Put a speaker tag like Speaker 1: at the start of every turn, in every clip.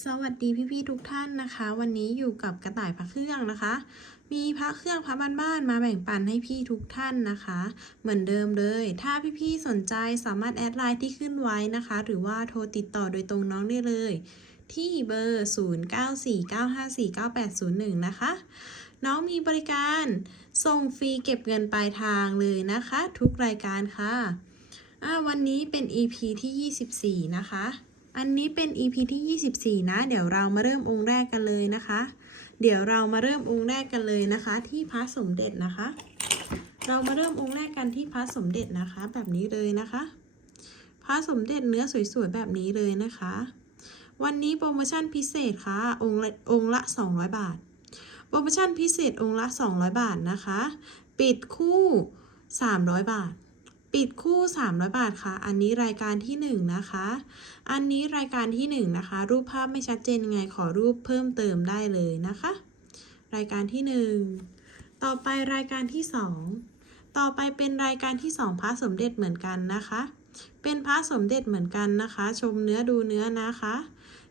Speaker 1: สวัสดีพี่ๆทุกท่านนะคะ วันนี้อยู่กับกระต่ายพระเครื่องนะคะ มีพระเครื่องพระบ้านๆมาแบ่งปันให้พี่ทุกท่านนะคะ เหมือนเดิมเลย ถ้าพี่ๆสนใจสามารถแอดไลน์ที่ขึ้นไว้นะคะ หรือว่าโทรติดต่อโดยตรงน้องได้เลย ที่เบอร์ 0949549801 นะคะ น้องมีบริการส่งฟรีเก็บเงินปลายทางเลยนะคะ ทุกรายการค่ะอ่าวันนี้เป็น EP ที่ 24 นะคะ อันนี้เป็น EP ที่ 24 นะ เดี๋ยวเรามาเริ่มองค์แรกกันเลยนะคะ เดี๋ยวเรามาเริ่มองค์แรกกันเลยนะคะ ที่พระสมเด็จนะคะ เรามาเริ่มองค์แรกกันที่พระสมเด็จนะคะ แบบนี้เลยนะคะ พระสมเด็จเนื้อสวยๆแบบนี้เลยนะคะ วันนี้โปรโมชั่นพิเศษค่ะองค์ละองค์ละ 200 บาท โปรโมชั่นพิเศษองค์ละ 200 บาทนะคะ ปิดคู่ 300 บาท ปิดคู่ 300 บาทค่ะ อันนี้รายการที่ 1 นะคะ อันนี้รายการที่ 1 นะคะ รูปภาพไม่ชัดเจนยังไงขอรูปเพิ่มเติมได้เลยนะคะ รายการที่ 1 ต่อไปรายการที่ 2 ต่อไปเป็นรายการที่ 2 พระสมเด็จเหมือนกันนะคะ เป็นพระสมเด็จเหมือนกันนะคะ ชมเนื้อดูเนื้อนะคะ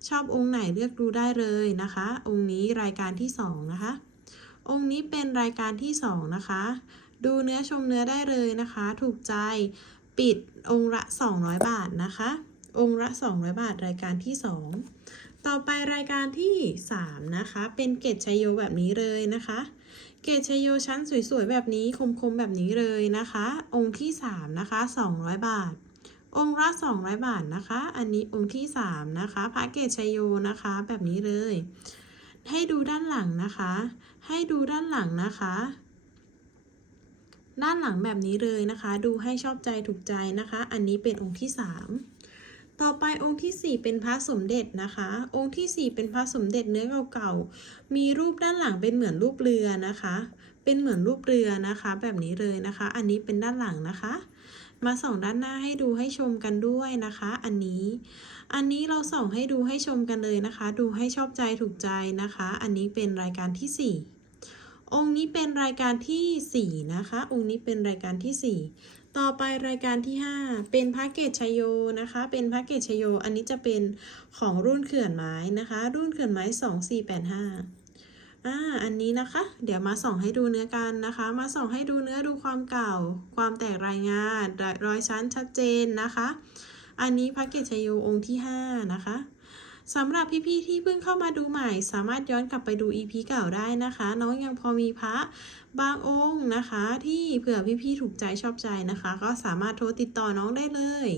Speaker 1: ชอบองค์ไหนเลือกดูได้เลยนะคะ องค์นี้รายการที่ 2 นะคะ องค์นี้เป็นรายการที่ 2 นะคะ ดูเนื้อชมเนื้อได้เลยนะคะ ถูกใจปิดองค์ละ 200 บาทนะคะ องค์ละ 200 บาทรายการที่ 2 ต่อไปรายการที่ 3 นะคะ เป็นเกตชัยโยแบบนี้เลยนะคะ เกตชัยโยชั้นสวยๆ แบบนี้คมๆ แบบนี้เลยนะคะ องค์ที่ 3 นะคะ 200 บาท องค์ละ 200 บาทนะคะ อันนี้องค์ที่ 3 นะคะพระเกตชัยโยนะคะแบบนี้เลย ให้ดูด้านหลังนะคะ ให้ดูด้านหลังนะคะ ด้านหลังแบบนี้เลยนะคะ ดูให้ชอบใจถูกใจนะคะ อันนี้เป็นองค์ที่ 3 ต่อไปองค์ที่ 4 เป็นพระสมเด็จนะคะ องค์ที่ 4 เป็นพระสมเด็จเนื้อเก่าๆ มีรูปด้านหลังเป็นเหมือนรูปเรือนะคะ เป็นเหมือนรูปเรือนะคะ แบบนี้เลยนะคะ อันนี้เป็นด้านหลังนะคะมาส่องด้านหน้าให้ดูให้ชมกันด้วยนะคะ อันนี้ อันนี้เราส่องให้ดูให้ชมกันเลยนะคะ ดูให้ชอบใจถูกใจนะคะ อันนี้เป็นรายการที่ 4 องค์นี้เป็นรายการที่ 4 นะคะ องค์นี้เป็นรายการที่ 4 ต่อไปรายการที่ 5 เป็นพระเกตชัยโยนะคะ เป็นพระเกตชัยโย อันนี้จะเป็นของรุ่นเขื่อนไม้นะคะ รุ่นเขื่อนไม้ 2485อ่าอันนี้นะคะ เดี๋ยวมาส่องให้ดูเนื้อกันนะคะ มาส่องให้ดูเนื้อดูความเก่า ความแตกรายงานรอยชั้นชัดเจนนะคะ อันนี้พระเกตชัยโยองค์ที่ 5 นะคะ สำหรับพี่ๆที่เพิ่งเข้ามาดูใหม่ สามารถย้อนกลับไปดู EP เก่าได้นะคะ น้องยังพอมีพระบางองค์นะคะ ที่เผื่อพี่ๆถูกใจชอบใจนะคะ ก็สามารถโทรติดต่อน้องได้เลย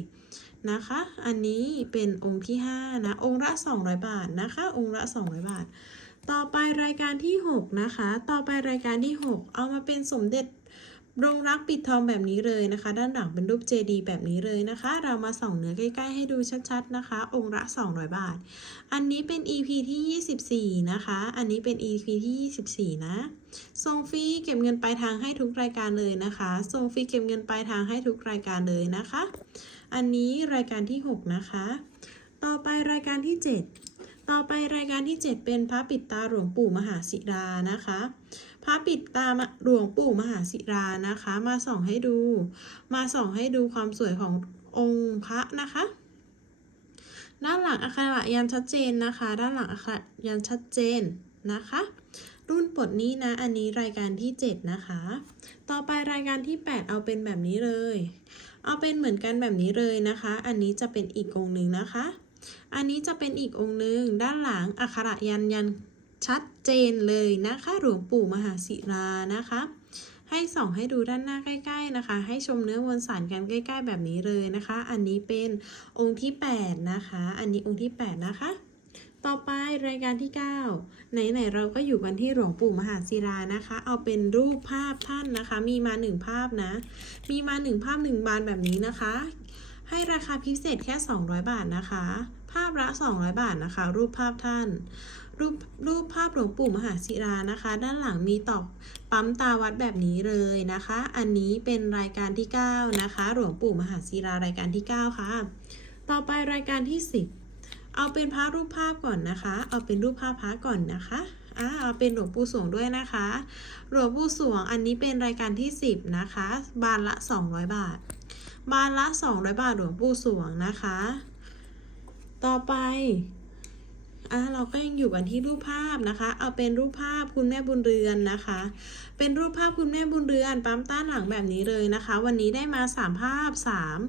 Speaker 1: นะคะ อันนี้เป็นองค์ที่ 5 นะ องค์ละ 200 บาทนะคะ องค์ละ 200 บาท ต่อไปรายการที่ 6 นะคะ ต่อไปรายการที่ 6 เอามาเป็นสมเด็จ รงรักปิดทองแบบนี้เลยนะคะ ด้านหลังเป็นรูปเจดีแบบนี้เลยนะคะ เรามาส่องเนื้อใกล้ ๆ ให้ดูชัด ๆ นะคะ องค์ละ 200 บาท อันนี้เป็น EP ที่ 24 นะคะ อันนี้เป็น EP ที่ 24 นะส่งฟรีเก็บเงินปลายทางให้ทุกรายการเลยนะคะส่งฟรีเก็บเงินปลายทางให้ทุกรายการเลยนะคะ อันนี้รายการที่ 6 นะคะ ต่อไปรายการที่ 7 ต่อไปรายการที่ 7 เป็นพระปิดตาหลวงปู่มหาศิรานะคะ พระปิดตาหลวงปู่มหาศิรานะคะ มาส่องให้ดู มาส่องให้ดูความสวยขององค์พระนะคะ ด้านหลังอักขระยันชัดเจนนะคะ ด้านหลังอักขระยันชัดเจนนะคะ รุ่นปลดนี้นะ อันนี้รายการที่ 7 นะคะ ต่อไปรายการที่ 8 เอาเป็นแบบนี้เลย เอาเป็นเหมือนกันแบบนี้เลยนะคะ อันนี้จะเป็นอีกองค์หนึ่งนะคะ อันนี้จะเป็นอีกองค์หนึ่งด้านหลังอักขระยันยัน ชัดเจนเลยนะคะหลวงปู่มหาศิรานะคะให้ส่องให้ดูด้านหน้าใกล้ ๆนะคะ ให้ชมเนื้อมวลสารกันใกล้ ๆ แบบนี้เลยนะคะ อันนี้เป็นองค์ที่ 8 นะคะ อันนี้องค์ที่ 8 นะคะ ต่อไปรายการที่ 9 ไหนๆเราก็อยู่กันที่หลวงปู่มหาศิรานะคะ เอาเป็นรูปภาพท่านนะคะ มีมาหนึ่งภาพนะ มีมาหนึ่งภาพหนึ่งบานแบบนี้นะคะ ให้ราคาพิเศษแค่ 200 บาทนะคะ ภาพละ200 บาทนะคะ รูปภาพท่าน รูปรูปภาพหลวงปู่มหาศิรานะคะ ด้านหลังมีตอกปั๊มตาวัดแบบนี้เลยนะคะ อันนี้เป็นรายการที่ 9 นะคะ หลวงปู่มหาศิรารายการที่ 9 ค่ะ ต่อไปรายการที่ 10 เอาเป็นพระรูปภาพก่อนนะคะ เอาเป็นรูปภาพพระก่อนนะคะอ่าเอาเป็นหลวงปู่สวงด้วยนะคะ หลวงปู่สวงอันนี้เป็นรายการที่ 10 นะคะ บานละ 200 บาท บานละ 200 บาทหลวงปู่สวงนะคะ ต่อไปอะเราก็ยังอยู่กันที่รูปภาพนะคะ เอาเป็นรูปภาพคุณแม่บุญเรือนนะคะ เป็นรูปภาพคุณแม่บุญเรือนปั๊มต้านหลังแบบนี้เลยนะคะ วันนี้ได้มาสามภาพสาม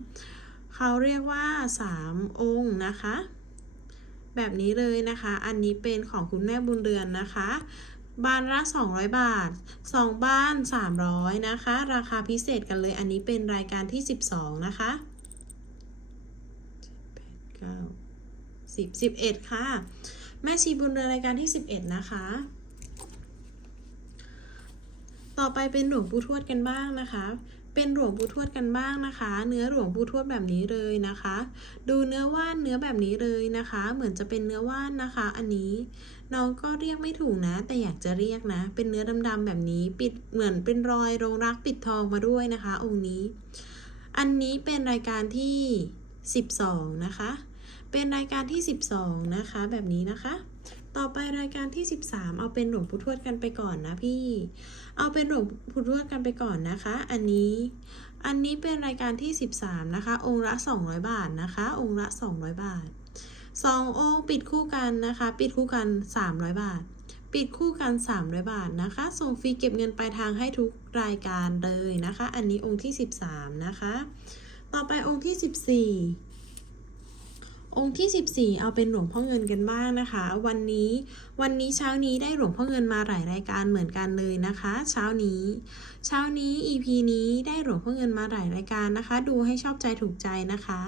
Speaker 1: เขาเรียกว่าสามองค์นะคะ แบบนี้เลยนะคะ อันนี้เป็นของคุณแม่บุญเรือนนะคะบ้านละ 200 บาท 2 บ้าน 300 นะคะ ราคาพิเศษกันเลย อันนี้เป็นรายการที่ 12 นะคะ7 8 9 10 11 ค่ะ แม่ชีบุญเรือนรายการที่ 11 นะคะ ต่อไปเป็นหลวงปู่ทวดกันบ้างนะคะเป็นหลวงปู่ทวดกันบ้างนะคะ เนื้อหลวงปู่ทวดแบบนี้เลยนะคะ ดูเนื้อว่านเนื้อแบบนี้เลยนะคะ เหมือนจะเป็นเนื้อว่านนะคะ อันนี้น้องก็เรียกไม่ถูกนะ แต่อยากจะเรียกนะ เป็นเนื้อดำๆแบบนี้ ปิดเหมือนเป็นรอยโรงรักปิดทองมาด้วยนะคะ องค์นี้ อันนี้เป็นรายการที่ 12 นะคะ เป็นรายการที่ 12 นะคะ แบบนี้นะคะ ต่อไปรายการที่ 13 เอาเป็นหลวงปู่ทวดกันไปก่อนนะพี่ เอาเป็นหลวงปู่ทวดกันไปก่อนนะคะ อันนี้ อันนี้เป็นรายการที่ 13 นะคะ องค์ละ 200 บาทนะคะ องค์ละ 200 บาท 2 องค์ปิดคู่กันนะคะ ปิดคู่กัน 300 บาท ปิดคู่กัน 300 บาทนะคะ ส่งฟรีเก็บเงินปลายทางให้ทุกรายการเลยนะคะ อันนี้องค์ที่ 13 นะคะ ต่อไปองค์ที่ 14 องค์ที่ 14 เอาเป็นหลวงพ่อเงินกันบ้างนะคะ วันนี้วันนี้เช้านี้ได้หลวงพ่อเงินมาหลายรายการเหมือนกันเลยนะคะ เช้านี้ เช้านี้ EP นี้ได้หลวงพ่อเงินมาหลายรายการนะคะ ดูให้ชอบใจถูกใจนะคะ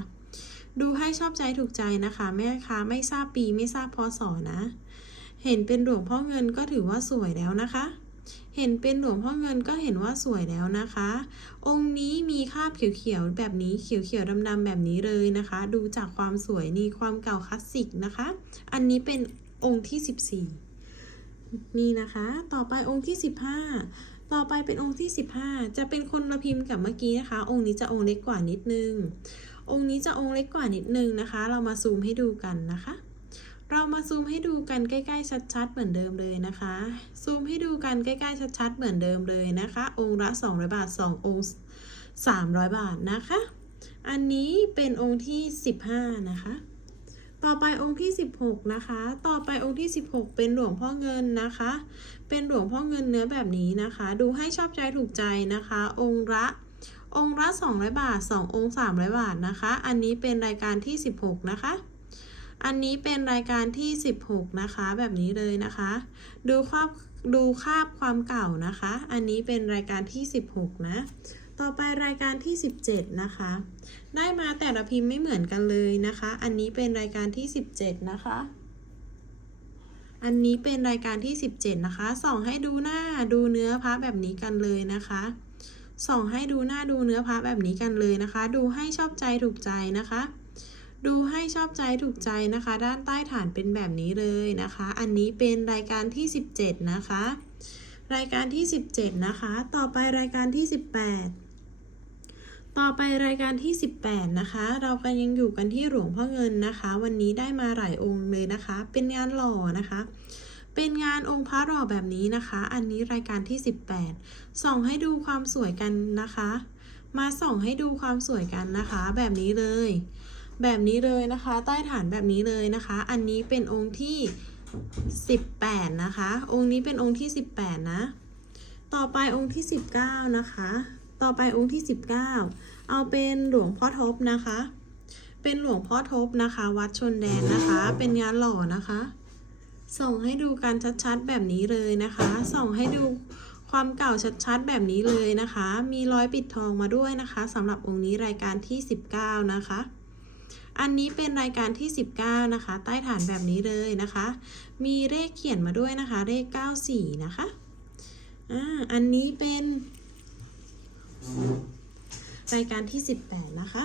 Speaker 1: ดูให้ชอบใจถูกใจนะคะ แม่ค้าไม่ทราบปีไม่ทราบพศนะ เห็นเป็นหลวงพ่อเงินก็ถือว่าสวยแล้วนะคะ เห็นเป็นหลวงพ่อเงินก็เห็นว่าสวยแล้วนะคะ องค์นี้มีคาบเขียวๆแบบนี้เขียวๆดำๆแบบนี้เลยนะคะ ดูจากความสวยนี่ความเก่าคลาสสิกนะคะ อันนี้เป็นองค์ที่ 14 นี่นะคะ ต่อไปองค์ที่ 15 ต่อไปเป็นองค์ที่ 15 จะเป็นคนละพิมพ์กับเมื่อกี้นะคะ องค์นี้จะองค์เล็กกว่านิดนึง องค์นี้จะองค์เล็กกว่านิดนึงนะคะ เรามาซูมให้ดูกันนะคะ เรามาซูมให้ดูกันใกล้ๆ ชัดๆ เหมือนเดิมเลยนะคะ ซูมให้ดูกันใกล้ๆ ชัดๆ เหมือนเดิมเลยนะคะ องค์ละ 200 บาท 2 องค์ 300 บาทนะคะ อันนี้เป็นองค์ที่ 15 นะคะ ต่อไปองค์ที่ 16 นะคะ ต่อไปองค์ที่ 16 เป็นหลวงพ่อเงินนะคะ เป็นหลวงพ่อเงินเนื้อแบบนี้นะคะ ดูให้ชอบใจถูกใจนะคะ องค์ละองค์ละ200 บาท 2 องค์ 300 บาทนะคะ อันนี้เป็นรายการที่ 16 นะคะ อันนี้เป็นรายการที่ 16 นะคะแบบนี้เลยนะคะ ดูคราบดูคาบความเก่านะคะ อันนี้เป็นรายการที่ 16 นะ ต่อไปรายการที่ 17 นะคะ ได้มาแต่ละพิมพ์ไม่เหมือนกันเลยนะคะ อันนี้เป็นรายการที่ 17 นะคะ อันนี้เป็นรายการที่ 17 นะคะ ส่องให้ดูหน้าดูเนื้อพระแบบนี้กันเลยนะคะส่องให้ดูหน้าดูเนื้อพระแบบนี้กันเลยนะคะ ดูให้ชอบใจถูกใจนะคะ ดูให้ชอบใจถูกใจนะคะ ด้านใต้ฐานเป็นแบบนี้เลยนะคะ อันนี้เป็นรายการที่ 17 นะคะ รายการที่ 17 นะคะ ต่อไปรายการที่ 18 ต่อไปรายการที่ 18 นะคะ เราก็ยังอยู่กันที่หลวงพ่อเงินนะคะ วันนี้ได้มาหลายองค์เลยนะคะ เป็นงานหล่อนะคะเป็นงานองค์พระหล่อแบบนี้นะคะ อันนี้รายการที่ 18 ส่องให้ดูความสวยกันนะคะ มาส่องให้ดูความสวยกันนะคะ แบบนี้เลย แบบนี้เลยนะคะ ใต้ฐานแบบนี้เลยนะคะ อันนี้เป็นองค์ที่18นะคะ องค์นี้เป็นองค์ที่ 18 นะ ต่อไปองค์ที่ 19 นะคะ ต่อไปองค์ที่ 19 เอาเป็นหลวงพ่อทบนะคะ เป็นหลวงพ่อทบนะคะ วัดชนแดนนะคะ เป็นงานหล่อนะคะ ส่งให้ดูกันชัดๆแบบนี้เลยนะคะ ส่งให้ดูความเก่าชัดๆแบบนี้เลยนะคะ มีรอยปิดทองมาด้วยนะคะสำหรับองค์นี้รายการที่ 19 นะคะ อันนี้เป็นรายการที่ 19 นะคะ ใต้ฐานแบบนี้เลยนะคะ มีเลขเขียนมาด้วยนะคะ เลข 94 นะคะอ่าอันนี้เป็นรายการที่ 18 นะคะ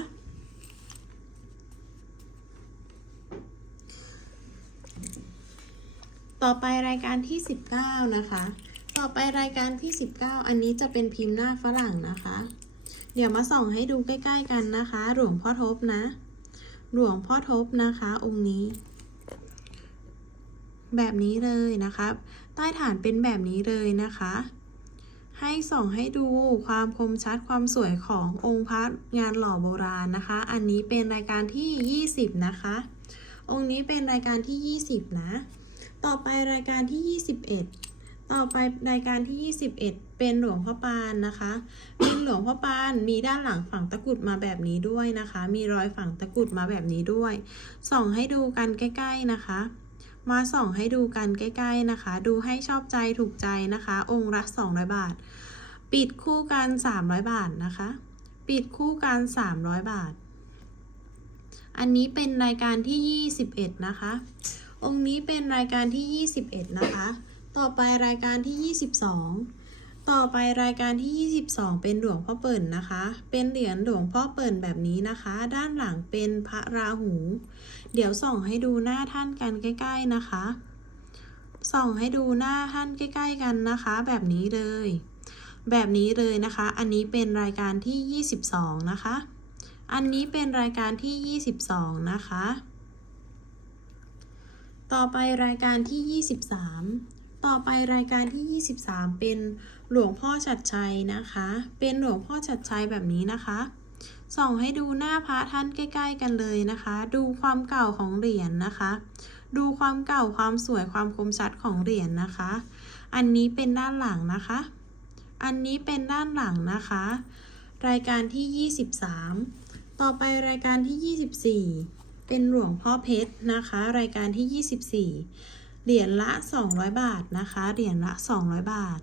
Speaker 1: ต่อไปรายการที่ 19 นะคะ ต่อไปรายการที่ 19 อันนี้จะเป็นพิมพ์หน้าฝรั่งนะคะ เดี๋ยวมาส่องให้ดูใกล้ ๆ กันนะคะ หลวงพ่อทบนะ หลวงพ่อทบนะคะ องค์นี้ แบบนี้เลยนะคะใต้ฐานเป็นแบบนี้เลยนะคะ ให้ส่องให้ดูความคมชัดความสวยขององค์พระงานหล่อโบราณนะคะ อันนี้เป็นรายการที่ 20 นะคะ องค์นี้เป็นรายการที่ 20 นะ ต่อไปรายการที่ 21 ต่อไปรายการที่ 21 เป็นหลวงพ่อปานนะคะเป็นหลวงพ่อปานมีด้านหลังฝั่งตะกุดมาแบบนี้ด้วยนะคะ มีรอยฝั่งตะกุดมาแบบนี้ด้วย ส่องให้ดูกันใกล้ ๆนะคะ มาส่องให้ดูกันใกล้ ๆนะคะ ดูให้ชอบใจถูกใจนะคะ องค์ละ200 บาท ปิดคู่กัน 300 บาทนะคะ ปิดคู่กัน 300 บาท อันนี้เป็นรายการที่ 21 นะคะ องค์นี้เป็นรายการที่ 21 นะคะ ต่อไปรายการที่ 22 ต่อไปรายการที่ 22 เป็นหลวงพ่อเปิ่นนะคะ เป็นเหรียญหลวงพ่อเปิ่นแบบนี้นะคะ ด้านหลังเป็นพระราหู เดี๋ยวส่องให้ดูหน้าท่านกันใกล้ ๆนะคะ ส่องให้ดูหน้าท่านใกล้ ๆ กันนะคะ แบบนี้เลย แบบนี้เลยนะคะ อันนี้เป็นรายการที่ 22 นะคะ อันนี้เป็นรายการที่ 22 นะคะ ต่อไปรายการที่ 23 ต่อไปรายการที่ 23 เป็น หลวงพ่อชัดชัยนะคะ เป็นหลวงพ่อชัดชัยแบบนี้นะคะ ส่องให้ดูหน้าพระท่านใกล้ ๆ กันเลยนะคะ ดูความเก่าของเหรียญนะคะ ดูความเก่าความสวยความคมชัดของเหรียญนะคะ อันนี้เป็นด้านหลังนะคะ อันนี้เป็นด้านหลังนะคะ รายการที่ 23 ต่อไปรายการที่ 24 เป็นหลวงพ่อเพชรนะคะ รายการที่ 24เหรียญละ 200 บาทนะคะ เหรียญละ 200 บาท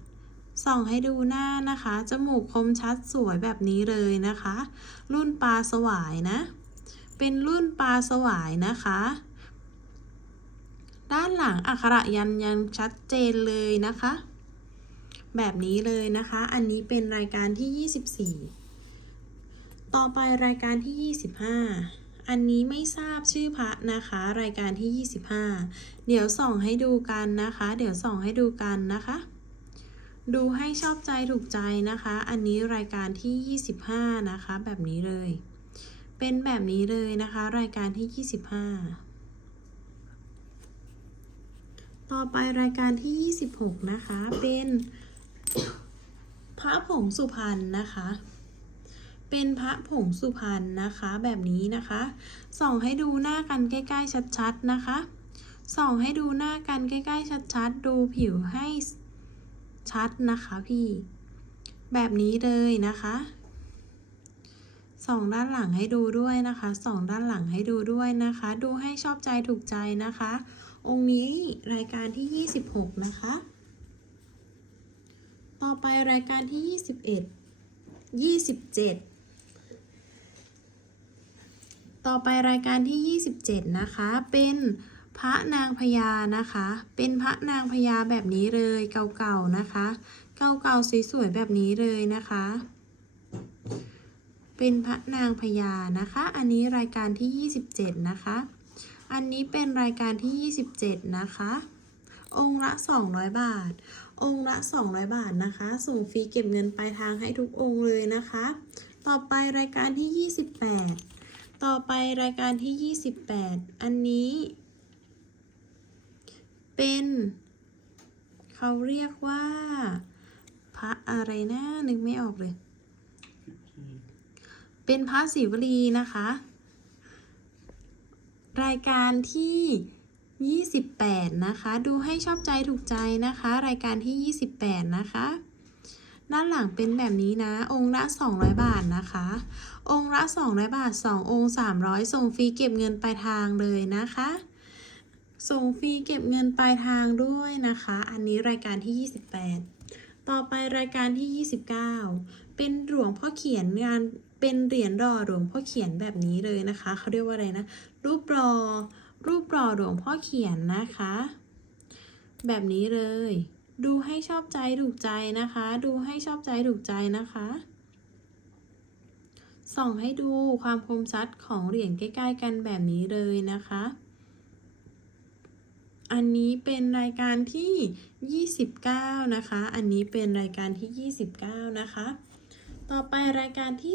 Speaker 1: ส่องให้ดูหน้านะคะ จมูกคมชัดสวยแบบนี้เลยนะคะ รุ่นปลาสวายนะ เป็นรุ่นปลาสวายนะคะ ด้านหลังอักขระยันยันชัดเจนเลยนะคะ แบบนี้เลยนะคะ อันนี้เป็นรายการที่ 24 ต่อไปรายการที่ 25อันนี้ไม่ทราบชื่อพระนะคะ รายการที่ 25 เดี๋ยวส่องให้ดูกันนะคะ เดี๋ยวส่องให้ดูกันนะคะ ดูให้ชอบใจถูกใจนะคะ อันนี้รายการที่ 25 นะคะ แบบนี้เลย เป็นแบบนี้เลยนะคะ รายการที่ 25 ต่อไปรายการที่ 26 นะคะ เป็นพระผงสุพรรณนะคะ เป็นพระผงสุพรรณนะคะ แบบนี้นะคะ ส่องให้ดูหน้ากันใกล้ ๆ ชัด ๆ นะคะ ส่องให้ดูหน้ากันใกล้ ๆ ชัด ๆ ดูผิวให้ ชัดนะคะพี่ แบบนี้เลยนะคะสองด้านหลังให้ดูด้วยนะคะสองด้านหลังให้ดูด้วยนะคะ ดูให้ชอบใจถูกใจนะคะ องค์นี้รายการที่ 26 นะคะ ต่อไปรายการที่ 21 27ต่อไปรายการที่ 27 นะคะ เป็น พระนางพญานะคะ เป็นพระนางพญาแบบนี้เลยเก่าๆนะคะ เก่าๆสวยๆแบบนี้เลยนะคะ เป็นพระนางพญานะคะ อันนี้รายการที่ 27 นะคะ อันนี้เป็นรายการที่ 27 นะคะ องค์ละ 200 บาท องค์ละ 200 บาทนะคะ ส่งฟรีเก็บเงินปลายทางให้ทุกองค์เลยนะคะ ต่อไปรายการที่ 28 ต่อไปรายการที่ 28 อันนี้ เป็น เขาเรียกว่า พระอะไรนะนึกไม่ออกเลย เป็นพระศิวลีนะคะ รายการที่ 28 นะคะ ดูให้ชอบใจถูกใจนะคะ รายการที่ 28 นะคะด้านหลังเป็นแบบนี้นะ องค์ละ 200 บาทนะคะ องค์ละ 200 บาท 2 องค์ 300 ส่งฟรีเก็บเงินปลายทางเลยนะคะ ส่งฟรีเก็บเงินปลายทางด้วยนะคะ อันนี้รายการที่ 28 ต่อไปรายการที่ 29 เป็นหลวงพ่อเขียนงานเป็นเหรียญรอหลวงพ่อเขียนแบบนี้เลยนะคะเขาเรียกว่าอะไรนะ รูปรอ รูปรอหลวงพ่อเขียนนะคะ แบบนี้เลย ดูให้ชอบใจถูกใจนะคะ ดูให้ชอบใจถูกใจนะคะส่องให้ดูความคมชัดของเหรียญใกล้ ๆ กันแบบนี้เลยนะคะ อันนี้เป็นรายการที่ 29 นะคะ อันนี้เป็นรายการที่ 29 นะคะ ต่อไปรายการที่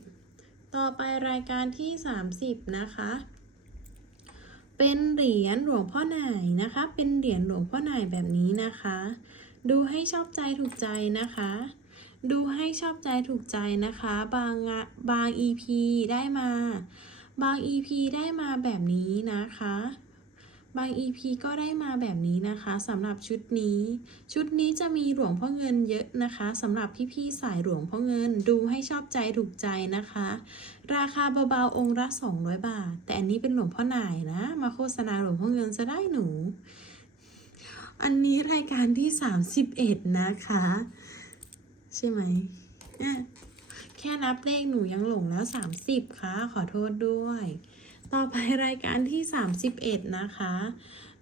Speaker 1: 30 ต่อไปรายการที่ 30 นะคะ เป็นเหรียญหลวงพ่อหน่ายนะคะ เป็นเหรียญหลวงพ่อหน่ายแบบนี้นะคะ ดูให้ชอบใจถูกใจนะคะ ดูให้ชอบใจถูกใจนะคะ บางบาง EP ได้มา บาง EP ได้มาแบบนี้นะคะ บาง EP ก็ได้มาแบบนี้นะคะสำหรับชุดนี้ ชุดนี้จะมีหลวงพ่อเงินเยอะนะคะสำหรับพี่ๆสายหลวงพ่อเงินดูให้ชอบใจถูกใจนะคะ ราคาเบาๆองค์ละ200 บาท แต่อันนี้เป็นหลวงพ่อหน่ายนะ มาโฆษณาหลวงพ่อเงินจะได้หนู อันนี้รายการที่ 31 นะคะ ใช่ไหมแค่นับเลขหนูยังหลงแล้ว 30ค่ะขอโทษด้วย ต่อไปรายการที่ 31 นะคะ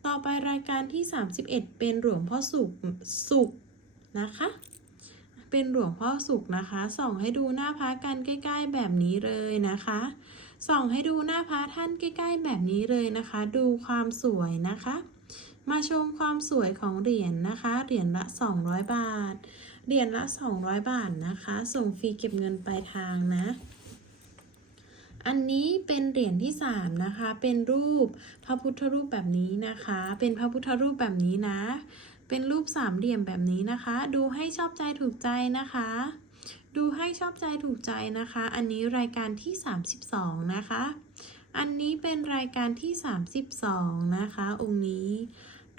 Speaker 1: ต่อไปรายการที่ 31 เป็นหลวงพ่อสุขสุขนะคะ เป็นหลวงพ่อสุขนะคะ ส่องให้ดูหน้าพระกันใกล้ ๆ แบบนี้เลยนะคะ ส่องให้ดูหน้าพระท่านใกล้ ๆ แบบนี้เลยนะคะ ดูความสวยนะคะ มาชมความสวยของเหรียญนะคะ เหรียญละ 200 บาท เหรียญละ 200 บาทนะคะ ส่งฟรีเก็บเงินปลายทางนะ อันนี้เป็นเหรียญที่ 3 นะคะ เป็นรูปพระพุทธรูปแบบนี้นะคะ เป็นพระพุทธรูปแบบนี้นะ เป็นรูปสามเหลี่ยมแบบนี้นะคะ ดูให้ชอบใจถูกใจนะคะ ดูให้ชอบใจถูกใจนะคะ อันนี้รายการที่ 32 นะคะ อันนี้เป็นรายการที่ 32 นะคะ องค์นี้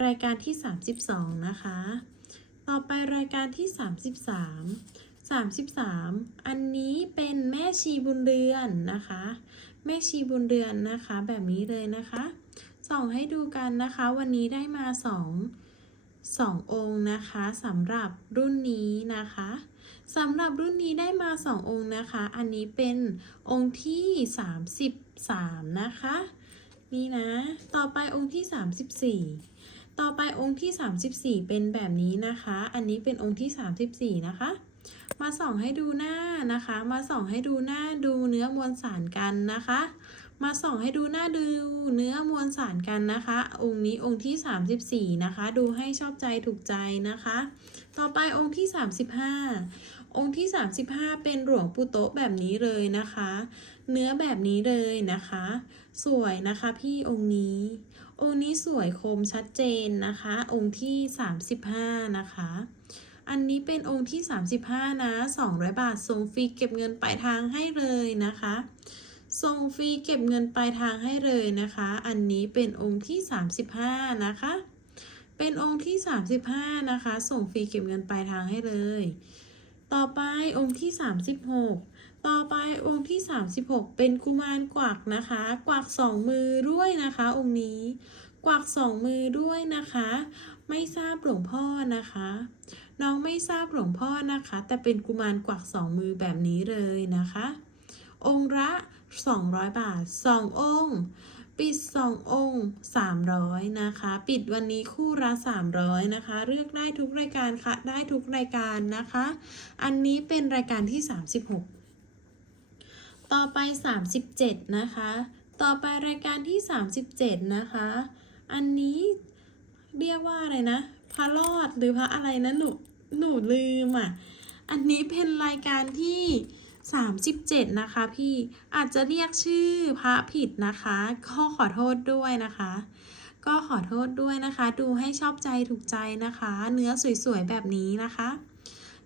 Speaker 1: รายการที่ 32 นะคะ ต่อไปรายการที่ 33 33 อันนี้เป็นแม่ชีบุญเรือนนะคะ แม่ชีบุญเรือนนะคะ แบบนี้เลยนะคะส่องให้ดูกันนะคะ วันนี้ได้มาสองสององค์นะคะสำหรับรุ่นนี้นะคะสำหรับรุ่นนี้ได้มาสององค์นะคะ อันนี้เป็นองค์ที่ 33 นะคะ นี่นะ ต่อไปองค์ที่ 34 ต่อไปองค์ที่ 34 เป็นแบบนี้นะคะ อันนี้เป็นองค์ที่ 34 นะคะ มาส่องให้ดูหน้านะคะ มาส่องให้ดูหน้าดูเนื้อมวลสารกันนะคะ มาส่องให้ดูหน้าดูเนื้อมวลสารกันนะคะ องค์นี้องค์ที่ 34 นะคะ ดูให้ชอบใจถูกใจนะคะ ต่อไปองค์ที่ 35 องค์ที่ 35 เป็นหลวงปู่โต๊ะแบบนี้เลยนะคะ เนื้อแบบนี้เลยนะคะ สวยนะคะพี่องค์นี้องค์นี้สวยคมชัดเจนนะคะ องค์ที่ 35 นะคะ อันนี้เป็นองค์ที่ 35 นะ 200 บาท ส่งฟรีเก็บเงินปลายทางให้เลยนะคะ ส่งฟรีเก็บเงินปลายทางให้เลยนะคะ อันนี้เป็นองค์ที่ 35 นะคะ เป็นองค์ที่ 35 นะคะ ส่งฟรีเก็บเงินปลายทางให้เลย ต่อไปองค์ที่ 36 ต่อไปองค์ที่ 36 เป็นกุมารกวักนะคะ กวักสองมือด้วยนะคะ องค์นี้ กวักสองมือด้วยนะคะ ไม่ทราบหลวงพ่อนะคะ น้องไม่ทราบหลวงพ่อนะคะ แต่เป็นกุมารกวักสองมือแบบนี้เลยนะคะ องค์ละ 200 บาท 2 องค์ ปิด 2 องค์ 300 นะคะ ปิดวันนี้คู่ละ300 นะคะ เลือกได้ทุกรายการค่ะ ได้ทุกรายการนะคะ อันนี้เป็นรายการที่ 36 ต่อไป 37 นะคะ ต่อไปรายการที่ 37 นะคะ อันนี้เรียกว่าอะไรนะพระรอดหรือพระอะไรนะหนู หนูลืมอะ อันนี้เป็นรายการที่ 37 นะคะ พี่อาจจะเรียกชื่อพระผิดนะคะก็ขอโทษด้วยนะคะ ก็ขอโทษด้วยนะคะ ดูให้ชอบใจถูกใจนะคะ เนื้อสวยๆแบบนี้นะคะ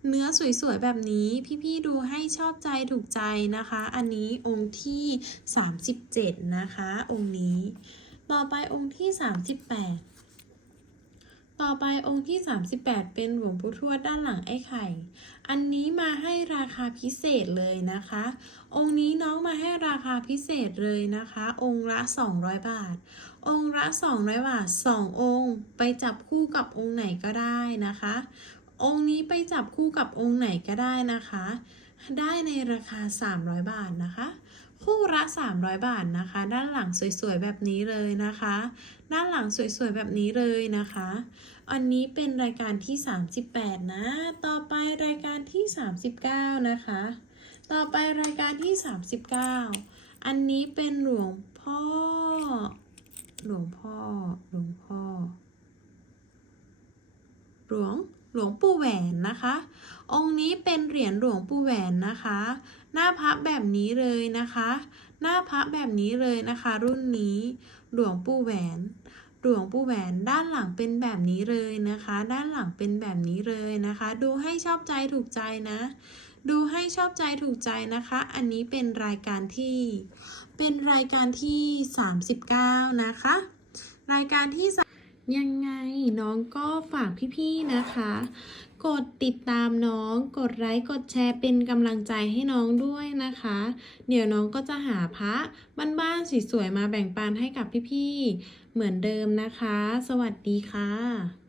Speaker 1: เนื้อสวยๆแบบนี้พี่ๆดูให้ชอบใจถูกใจนะคะ อันนี้องค์ที่ 37 นะคะ องค์นี้ ต่อไปองค์ที่ 38 ต่อไปองค์ที่ 38 เป็นหลวงปู่ทวดด้านหลังไอ้ไข่ อันนี้มาให้ราคาพิเศษเลยนะคะ องค์นี้น้องมาให้ราคาพิเศษเลยนะคะ องค์ละ 200 บาท องค์ละ 200 บาท 2 องค์ ไปจับคู่กับองค์ไหนก็ได้นะคะ องค์นี้ไปจับคู่กับองค์ไหนก็ได้นะคะ ได้ในราคา 300 บาทนะคะคู่ละ300 บาทนะคะ ด้านหลังสวยๆแบบนี้เลยนะคะ ด้านหลังสวยๆแบบนี้เลยนะคะ อันนี้เป็นรายการที่ 38 นะ ต่อไปรายการที่ 39 นะคะ ต่อไปรายการที่ 39 อันนี้เป็นหลวงพ่อ หลวงพ่อ หลวงพ่อ หลวงหลวงปู่แหวนนะคะ องค์นี้เป็นเหรียญหลวงปู่แหวนนะคะ หน้าพระแบบนี้เลยนะคะ หน้าพระแบบนี้เลยนะคะ รุ่นนี้หลวงปู่แหวน หลวงปู่แหวนด้านหลังเป็นแบบนี้เลยนะคะ ด้านหลังเป็นแบบนี้เลยนะคะ ดูให้ชอบใจถูกใจนะ ดูให้ชอบใจถูกใจนะคะ อันนี้เป็นรายการที่ เป็นรายการที่ 39 นะคะ รายการที่ยังไงน้องก็ฝากพี่ๆนะคะ กดติดตามน้อง กดไลค์กดแชร์เป็นกำลังใจให้น้องด้วยนะคะ เดี๋ยวน้องก็จะหาพระบ้านๆสวยๆมาแบ่งปันให้กับพี่ๆเหมือนเดิมนะคะ สวัสดีค่ะ